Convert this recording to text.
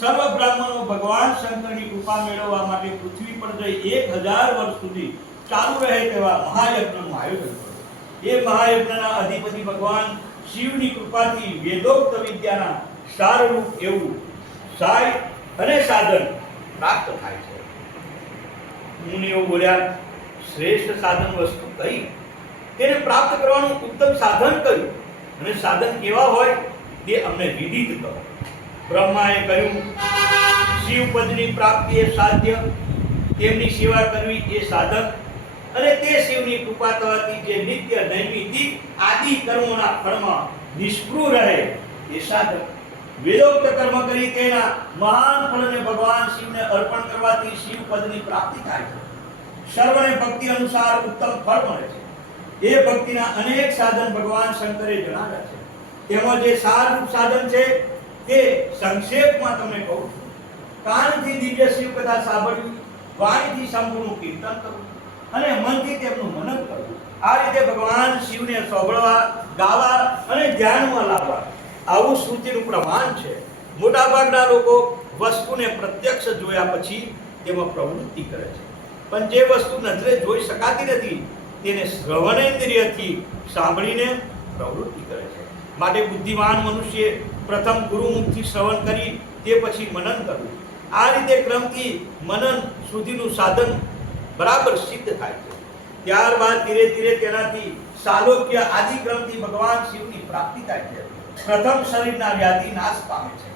સર્વ બ્રાહ્મણો ભગવાન શંકરની કૃપા મેળવવા માટે પૃથ્વી પર જઈ એક હજાર વર્ષ સુધી ચાલુ રહે તેવા મહાયજ્ઞનું આયોજન કર્યું. એ મહાયજ્ઞના અધિપતિ ભગવાન શિવની કૃપાથી વેદોક્ત વિદ્યાના સારરૂપ એવું સાય અને સાધન પ્રાપ્ત થાય છે. મુનિઓ બોલ્યા, શ્રેષ્ઠ સાધન વસ્તુ કઈ? તેને પ્રાપ્ત કરવાનું ઉત્તમ સાધન કયું? અને સાધન કેવા હોય તે અમને વિદિત કરો બ્રહ્માએ કહ્યું શિવ પદની પ્રાપ્તિ એ સાધ્ય, તેમની સેવા કરવી એ સાધન. અને તે શિવની કૃપા થવાથી જે નિત્ય નૈમિતિક આદિ કર્મોના ફળમાં નિષ્પૃહ રહે એ સાધન. વેદોક્ત કર્મ કરી તેના મહાન ફળને ભગવાન શિવને અર્પણ કરવાથી શિવ પદની પ્રાપ્તિ થાય છે. સર્વને ભક્તિ અનુસાર ઉત્તમ ફળ મળે છે. એ ભક્તિના અનેક સાધન ભગવાન શંકરે જણાવ્યા છે. તેમાં જે સારરૂપ સાધન છે તે સંક્ષેપમાં તમને કહું છું. કાનથી દિવ્ય શિવ કથા સાંભળવી, વાણીથી શંભુનું કીર્તન કરવું અને મનથી તેમનું મનન કરવું. આ રીતે ભગવાન શિવને સાંભળવા, ગાવા અને ધ્યાનમાં લાવવા આવું શ્રુતિનું પ્રમાણ છે. મોટાભાગના લોકો વસ્તુને પ્રત્યક્ષ જોયા પછી તેમાં પ્રવૃત્તિ કરે છે. પણ જે વસ્તુ નજરે જોઈ શકાતી નથી, તેને શ્રવણેન્દ્રિયથી સાંભળીને પ્રવૃત્તિ કરે છે. માટે બુદ્ધિમાન મનુષ્ય પ્રથમ ગુરુમુખથી શ્રવણ કરી તે પછી મનન કરવું. આ રીતે ક્રમથી મનન સુધીનું સાધન બરાબર સિદ્ધ થાય છે. ત્યારબાદ ધીરે ધીરે તેનાથી સાલોક્ય આદિ ક્રમથી ભગવાન શિવની પ્રાપ્તિ થાય છે. પ્રથમ શરીરના વ્યાધિ નાશ પામે છે.